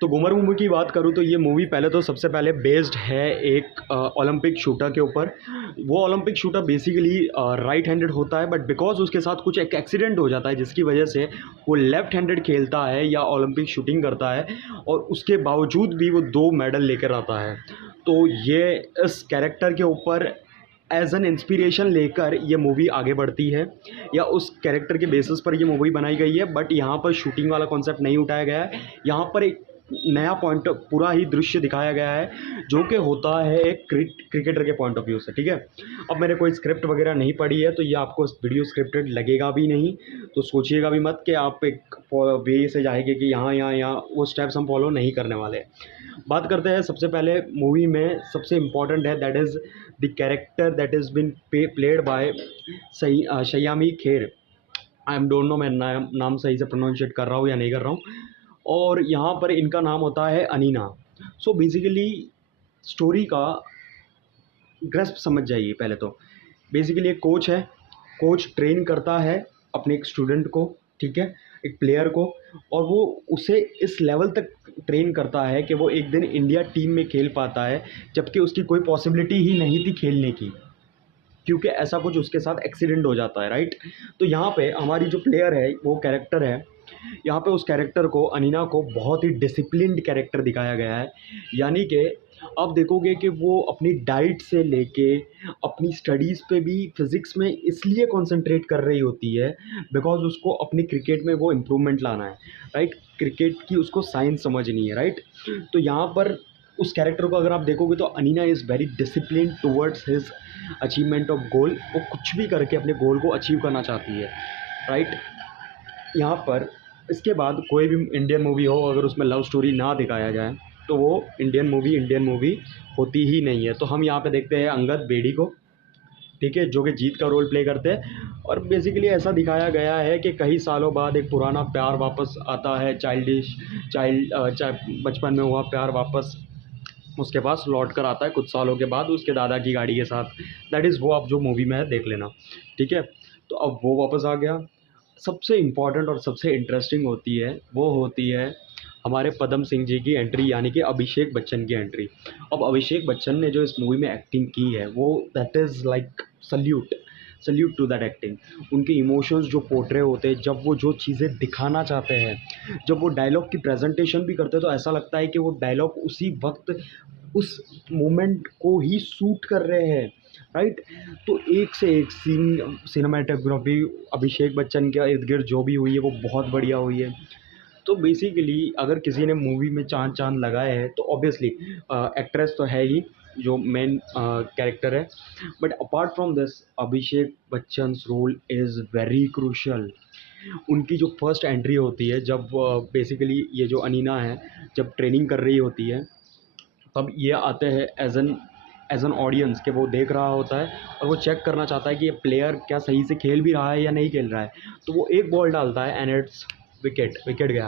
तो घूमर मूवी की बात करूँ तो ये मूवी पहले तो सबसे पहले बेस्ड है एक ओलंपिक शूटर के ऊपर। वो Olympic shooter basically right handed होता है, बट बिकॉज उसके साथ कुछ एक एक्सीडेंट हो जाता है जिसकी वजह से वो लेफ्ट हैंडेड खेलता है या ओलंपिक शूटिंग करता है, और उसके बावजूद भी वो 2 मेडल लेकर आता है। तो ये इस कैरेक्टर के ऊपर एज एन इंस्पिरेशन लेकर ये मूवी आगे बढ़ती है, या उस कैरेक्टर के बेसिस पर ये मूवी बनाई गई है। बट यहाँ पर शूटिंग वाला कॉन्सेप्ट नहीं उठाया गया है, यहाँ पर एक नया पॉइंट पूरा ही दृश्य दिखाया गया है जो कि होता है एक क्रिकेटर के पॉइंट ऑफ व्यू से। ठीक है, अब मैंने कोई स्क्रिप्ट वगैरह नहीं पढ़ी है तो ये आपको वीडियो स्क्रिप्टेड लगेगा भी नहीं, तो सोचिएगा भी मत कि आप एक वे से जाएंगे कि यहाँ यहाँ यहाँ वो स्टेप्स हम फॉलो नहीं करने वाले। बात करते हैं सबसे पहले मूवी में सबसे इम्पॉर्टेंट है that is the character that is been played by Saiyami Kher. I am don't know मैं नाम सही से प्रोनाउंशिएट कर रहा हूँ या नहीं कर रहा हूँ। और यहाँ पर इनका नाम होता है अनीना। सो बेसिकली स्टोरी का ग्रस्प समझ जाइए पहले तो। बेसिकली एक कोच है, कोच ट्रेन करता है अपने एक स्टूडेंट को, ठीक है, एक प्लेयर को, और वो उसे इस लेवल तक ट्रेन करता है कि वो एक दिन इंडिया टीम में खेल पाता है, जबकि उसकी कोई पॉसिबिलिटी ही नहीं थी खेलने की, क्योंकि ऐसा कुछ उसके साथ एक्सीडेंट हो जाता है, राइट। तो यहाँ पे हमारी जो प्लेयर है वो कैरेक्टर है, यहाँ पे उस कैरेक्टर को अनीना को बहुत ही डिसिप्लिन्ड कैरेक्टर दिखाया गया है। यानी कि आप देखोगे कि वो अपनी डाइट से लेके अपनी स्टडीज़ पे भी फिज़िक्स में इसलिए कंसंट्रेट कर रही होती है बिकॉज़ उसको अपनी क्रिकेट में वो इम्प्रूवमेंट लाना है, राइट। क्रिकेट की उसको साइंस समझनी है, राइट। तो यहाँ पर उस कैरेक्टर को अगर आप देखोगे तो Anina is very discipline towards his achievement of goal. वो कुछ भी करके अपने गोल को अचीव करना चाहती है, राइट। यहाँ पर इसके बाद कोई भी इंडियन मूवी हो, अगर उसमें लव स्टोरी ना दिखाया जाए तो वो इंडियन मूवी होती ही नहीं है। तो हम यहाँ पे देखते हैं अंगद बेडी को, ठीक है, जो कि जीत का रोल प्ले करते हैं। और बेसिकली ऐसा दिखाया गया है कि कई सालों बाद एक पुराना प्यार वापस आता है, बचपन में हुआ प्यार वापस उसके पास लौट कर आता है कुछ सालों के बाद उसके दादा की गाड़ी के साथ। दैट इज़ वो आप जो मूवी में है देख लेना, ठीक है। तो अब वो वापस आ गया। सबसे इम्पॉर्टेंट और सबसे इंटरेस्टिंग होती है वो होती है हमारे पदम सिंह जी की एंट्री, यानी कि अभिषेक बच्चन की एंट्री। अब अभिषेक बच्चन ने जो इस मूवी में एक्टिंग की है वो that is like salute, salute to that acting. उनके इमोशंस जो पोर्ट्रे होते हैं, जब वो जो चीज़ें दिखाना चाहते हैं, जब वो डायलॉग की प्रेजेंटेशन भी करते हैं, तो ऐसा लगता है कि वो डायलॉग उसी वक्त उस मोमेंट को ही सूट कर रहे हैं, राइट। तो एक से एक सीन सिनेमाटोग्राफी अभिषेक बच्चन के इर्द गिर्द जो भी हुई है वो बहुत बढ़िया हुई है। तो बेसिकली अगर किसी ने मूवी में चाँद चाँद लगाए हैं तो ऑब्वियसली एक्ट्रेस तो है ही जो मेन कैरेक्टर है, but apart from this Abhishek Bachchan's role is very crucial. उनकी जो फर्स्ट एंट्री होती है जब बेसिकली ये जो अनीना है जब ट्रेनिंग कर रही होती है, तब ये आते हैं एज एन ऑडियंस कि वो देख रहा होता है और वो चेक करना चाहता है कि ये प्लेयर क्या सही से खेल भी रहा है या नहीं खेल रहा है। तो वो एक बॉल डालता है एंड इट्स विकेट, विकेट गया,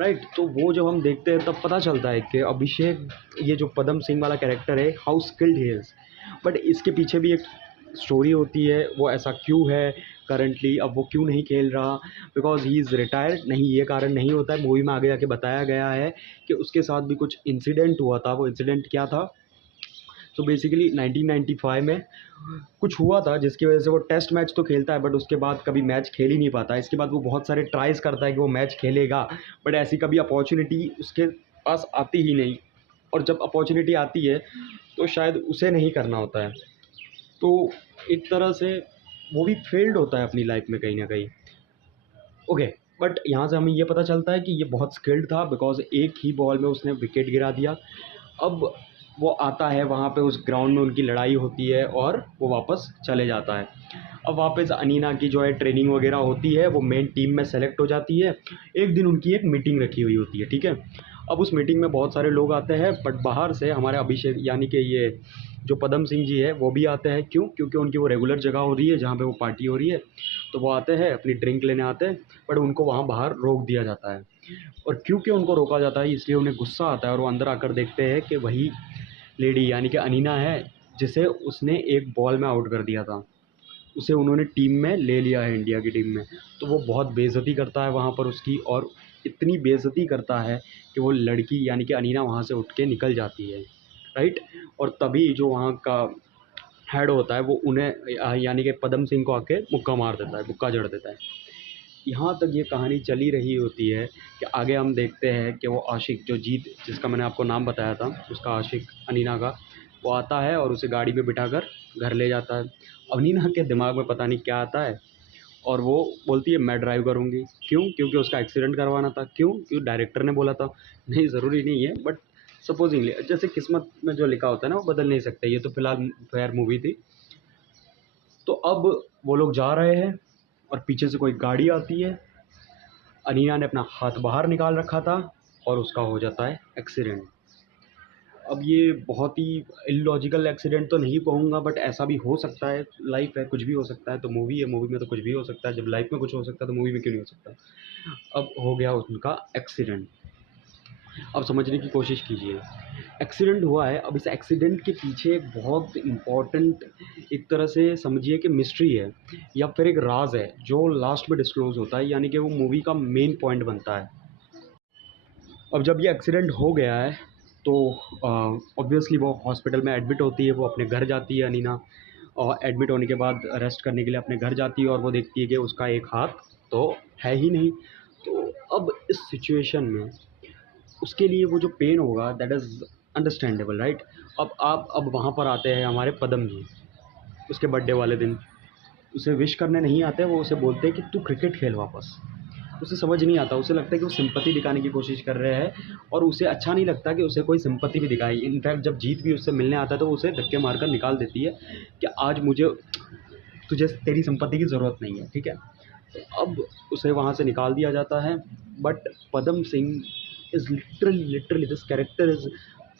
राइट। तो वो जब हम देखते हैं तब पता चलता है कि अभिषेक, ये जो पदम सिंह वाला कैरेक्टर है, how skilled he is. But इसके पीछे भी एक स्टोरी होती है, वो ऐसा क्यों है करंटली, अब वो क्यों नहीं खेल रहा, बिकॉज ही इज़ रिटायर्ड। नहीं, ये कारण नहीं होता है, मूवी में आगे जाके बताया गया है कि उसके साथ भी कुछ इंसिडेंट हुआ था। वो इंसिडेंट क्या था, तो बेसिकली 1995 में कुछ हुआ था जिसकी वजह से वो टेस्ट मैच तो खेलता है बट उसके बाद कभी मैच खेल ही नहीं पाता। इसके बाद वो बहुत सारे ट्राइज़ करता है कि वो मैच खेलेगा, बट ऐसी कभी अपॉर्चुनिटी उसके पास आती ही नहीं, और जब अपॉर्चुनिटी आती है तो शायद उसे नहीं करना होता है। तो एक तरह से वो भी फेल्ड होता है अपनी लाइफ में कहीं ना कहीं, ओके। बट यहाँ से हमें ये पता चलता है कि ये बहुत स्किल्ड था बिकॉज एक ही बॉल में उसने विकेट गिरा दिया। अब वो आता है वहाँ पे, उस ग्राउंड में उनकी लड़ाई होती है और वो वापस चले जाता है। अब वापस अनीना की जो है ट्रेनिंग वगैरह होती है, वो मेन टीम में सेलेक्ट हो जाती है। एक दिन उनकी एक मीटिंग रखी हुई होती है, ठीक है। अब उस मीटिंग में बहुत सारे लोग आते हैं, बट बाहर से हमारे अभिषेक यानी कि ये जो पदम सिंह जी है वो भी आते हैं। क्यों? क्योंकि उनकी वो रेगुलर जगह हो रही है जहाँ पे वो पार्टी हो रही है, तो वो आते हैं अपनी ड्रिंक लेने आते हैं, बट उनको वहाँ बाहर रोक दिया जाता है। और क्योंकि उनको रोका जाता है इसलिए उन्हें गुस्सा आता है और वो अंदर आकर देखते हैं कि वही लेडी यानी कि अनीना है जिसे उसने एक बॉल में आउट कर दिया था, उसे उन्होंने टीम में ले लिया है, इंडिया की टीम में। तो वो बहुत बेइज्जती करता है वहाँ पर उसकी, और इतनी बेइज्जती करता है कि वो लड़की यानी कि अनीना वहाँ से उठ के निकल जाती है, राइट। और तभी जो वहाँ का हेड होता है वो उन्हें यानी कि पदम सिंह को आके मुक्का मार देता है, मुक्का जड़ देता है। यहाँ तक ये कहानी चली रही होती है कि आगे हम देखते हैं कि वो आशिक जो जीत, जिसका मैंने आपको नाम बताया था, उसका आशिक अनीना का, वो आता है और उसे गाड़ी में बिठाकर घर ले जाता है। अनीना के दिमाग में पता नहीं क्या आता है और वो बोलती है मैं ड्राइव करूँगी। क्यों? क्योंकि उसका एक्सीडेंट करवाना था। क्यों? क्योंकि डायरेक्टर ने बोला था। नहीं, ज़रूरी नहीं है, बट सपोजिंगली जैसे किस्मत में जो लिखा होता है ना वो बदल नहीं सकते। ये तो फिलहाल फेयर मूवी थी। तो अब वो लोग जा रहे हैं और पीछे से कोई गाड़ी आती है। अनीना ने अपना हाथ बाहर निकाल रखा था और उसका हो जाता है एक्सीडेंट। अब ये बहुत ही इलॉजिकल एक्सीडेंट तो नहीं कहूँगा, बट ऐसा भी हो सकता है, लाइफ है, कुछ भी हो सकता है। तो मूवी है, मूवी में तो कुछ भी हो सकता है। जब लाइफ में कुछ हो सकता है तो मूवी में क्यों नहीं हो सकता। अब हो गया उनका एक्सीडेंट। अब समझने की कोशिश कीजिए, एक्सीडेंट हुआ है। अब इस एक्सीडेंट के पीछे एक बहुत इम्पॉर्टेंट, एक तरह से समझिए कि मिस्ट्री है या फिर एक राज है जो लास्ट में डिस्क्लोज होता है, यानी कि वो मूवी का मेन पॉइंट बनता है। अब जब ये एक्सीडेंट हो गया है तो ऑब्वियसली वो हॉस्पिटल में एडमिट होती है। वो अपने घर जाती है अनीना, और एडमिट होने के बाद रेस्ट करने के लिए अपने घर जाती है और वो देखती है कि उसका एक हाथ तो है ही नहीं। तो अब इस सिचुएशन में उसके लिए वो जो पेन होगा दैट इज़ अंडरस्टैंडेबल, राइट। अब वहाँ पर आते हैं हमारे पदम जी, उसके बर्थडे वाले दिन। उसे विश करने नहीं आते, वो उसे बोलते हैं कि तू क्रिकेट खेल वापस। उसे समझ नहीं आता, उसे लगता है कि वो सिंपैथी दिखाने की कोशिश कर रहे हैं और उसे अच्छा नहीं लगता कि उसे कोई सिंपैथी भी दिखाए। इनफैक्ट जब जीत भी उससे मिलने आता है तो वो उसे धक्के मारकर निकाल देती है कि आज मुझे तुझे तेरी सिंपैथी की ज़रूरत नहीं है, ठीक है। तो अब उसे वहाँ से निकाल दिया जाता है। But Padam Singh is literally this character is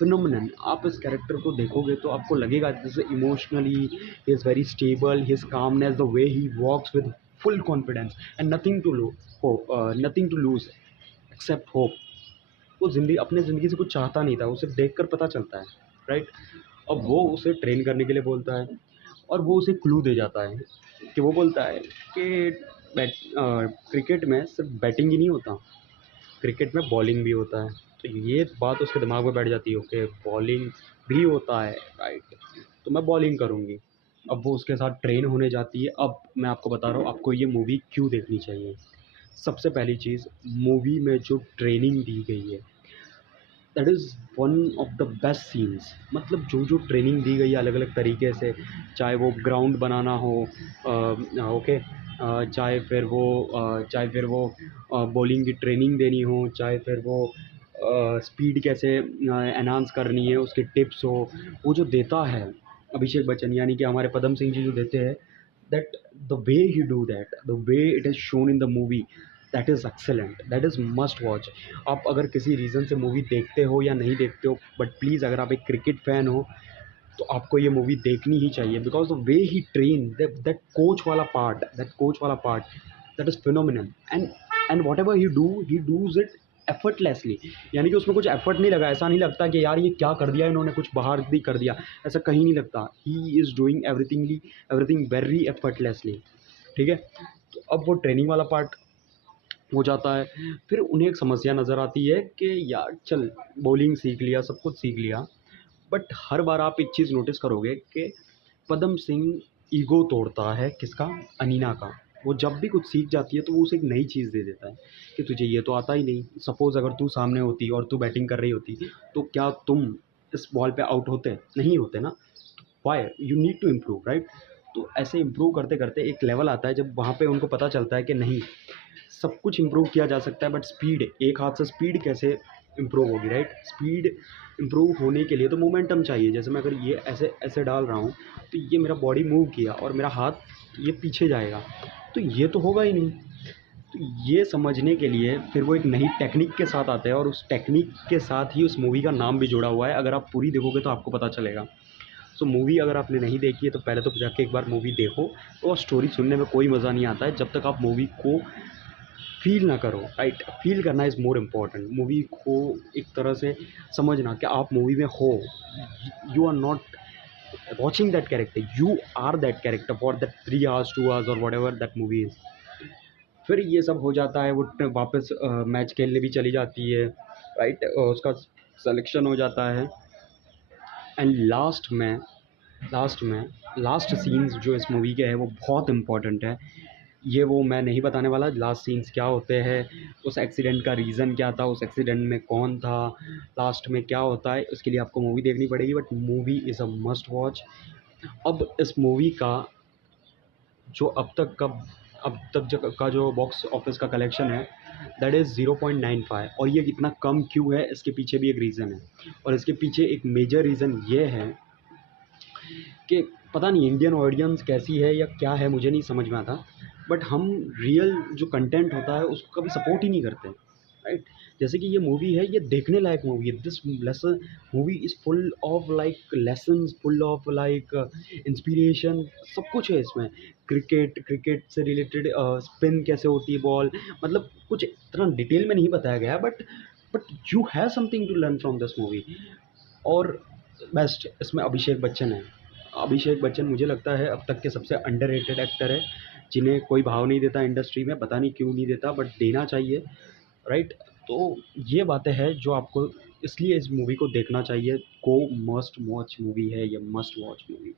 phenomenal. आप इस कैरेक्टर को देखोगे तो आपको लगेगा जैसे emotionally he is very stable, his calmness, the way he walks with full confidence and nothing to lose except hope. वो ज़िंदगी, अपने ज़िंदगी से कुछ चाहता नहीं था, उसे देखकर पता चलता है, राइट। अब वो उसे ट्रेन करने के लिए बोलता है और वो उसे क्लू दे जाता है कि वो बोलता है कि क्रिकेट में सिर्फ बैटिंग ही नहीं होता, क्रिकेट में बॉलिंग भी होता है। तो ये बात उसके दिमाग में बैठ जाती है, ओके बॉलिंग भी होता है, राइट, तो मैं बॉलिंग करूँगी। अब वो उसके साथ ट्रेन होने जाती है। अब मैं आपको बता रहा हूँ आपको ये मूवी क्यों देखनी चाहिए। सबसे पहली चीज़, मूवी में जो ट्रेनिंग दी गई है that is one of the best scenes. मतलब जो जो ट्रेनिंग दी गई है अलग अलग तरीके से, चाहे वो ग्राउंड बनाना हो, ओके, चाहे फिर वो बॉलिंग की ट्रेनिंग देनी हो, चाहे फिर वो स्पीड कैसे एनहांस करनी है उसके टिप्स हो, वो जो देता है अभिषेक बच्चन यानी कि हमारे पदम सिंह जी जो देते हैं, that the way he do that, the way it is shown in the movie, that is excellent, that is must watch. आप अगर किसी रीज़न से मूवी देखते हो या नहीं देखते हो, बट प्लीज़ अगर आप एक क्रिकेट फ़ैन हो तो आपको ये मूवी देखनी ही चाहिए। Because the way he train, that coach वाला part that is phenomenal. And whatever he does it effortlessly. यानी कि उसमें कुछ एफर्ट नहीं लगा, ऐसा नहीं लगता कि यार ये क्या कर दिया इन्होंने, कुछ बाहर भी कर दिया, ऐसा कहीं नहीं लगता। He is doing everything very effortlessly, ठीक है। तो अब वो ट्रेनिंग वाला पार्ट हो जाता है। फिर उन्हें एक समस्या नज़र आती है कि यार चल बॉलिंग सीख लिया, सब कुछ सीख लिया, बट हर बार आप एक चीज़ नोटिस करोगे कि पदम सिंह ईगो तोड़ता है, किसका? अनीना का। वो जब भी कुछ सीख जाती है तो वो उसे एक नई चीज़ दे देता है कि तुझे ये तो आता ही नहीं। सपोज़ अगर तू सामने होती और तू बैटिंग कर रही होती तो क्या तुम इस बॉल पे आउट होते? नहीं होते ना। Why you need to improve, right. तो ऐसे इम्प्रूव करते करते एक लेवल आता है जब वहाँ पे उनको पता चलता है कि नहीं, सब कुछ इम्प्रूव किया जा सकता है, बट स्पीड, एक हाथ से स्पीड कैसे इम्प्रूव होगी, राइट। स्पीड इम्प्रूव होने के लिए तो मोमेंटम चाहिए। जैसे मैं अगर ये ऐसे ऐसे डाल रहा हूँ तो ये मेरा बॉडी मूव किया और मेरा हाथ ये पीछे जाएगा, तो ये तो होगा ही नहीं। तो ये समझने के लिए फिर वो एक नई टेक्निक के साथ आते हैं और उस टेक्निक के साथ ही उस मूवी का नाम भी जुड़ा हुआ है। अगर आप पूरी देखोगे तो आपको पता चलेगा। सो मूवी अगर आपने नहीं देखी है तो पहले तो जाके एक बार मूवी देखो। और स्टोरी सुनने में कोई मज़ा नहीं आता है जब तक आप मूवी को फ़ील ना करो, राइट। फ़ील करना इज़ मोर इम्पॉर्टेंट। मूवी को एक तरह से समझना कि आप मूवी में हो, you are not watching that character, you are that character for that 3 hours 2 hours और whatever that movie is. फिर ये सब हो जाता है, वो वापस मैच खेलने भी चली जाती है, राइट, उसका सिलेक्शन हो जाता है। एंड लास्ट में लास्ट सीन्स जो इस मूवी के हैं वो बहुत इंपॉर्टेंट है। ये वो मैं नहीं बताने वाला लास्ट सीन्स क्या होते हैं, उस एक्सीडेंट का रीज़न क्या था, उस एक्सीडेंट में कौन था, लास्ट में क्या होता है, उसके लिए आपको मूवी देखनी पड़ेगी। But movie is a must watch. अब इस मूवी का जो अब तक का जो बॉक्स ऑफिस का कलेक्शन है, दैट इज़ 0.95। और ये इतना कम क्यों है, इसके पीछे भी एक रीज़न है। और इसके पीछे एक मेजर रीज़न ये है कि पता नहीं इंडियन ऑडियंस कैसी है या क्या है, मुझे नहीं समझ में आता। बट हम रियल जो कंटेंट होता है उसको कभी सपोर्ट ही नहीं करते, राइट। जैसे कि ये मूवी है, ये देखने लायक मूवी है। This lesson movie is full of like lessons, full of like inspiration, सब कुछ है इसमें। क्रिकेट से रिलेटेड स्पिन कैसे होती है बॉल, मतलब कुछ इतना डिटेल में नहीं बताया गया है, but you have something to learn from this movie. और बेस्ट इसमें अभिषेक बच्चन है। अभिषेक बच्चन मुझे लगता है अब तक के सबसे अंडररेटेड एक्टर है, जिन्हें कोई भाव नहीं देता इंडस्ट्री में, पता नहीं क्यों नहीं देता, बट देना चाहिए, राइट। तो ये बातें हैं जो आपको इसलिए इस मूवी को देखना चाहिए। गो मस्ट वॉच मूवी है ये, मस्ट वॉच मूवी।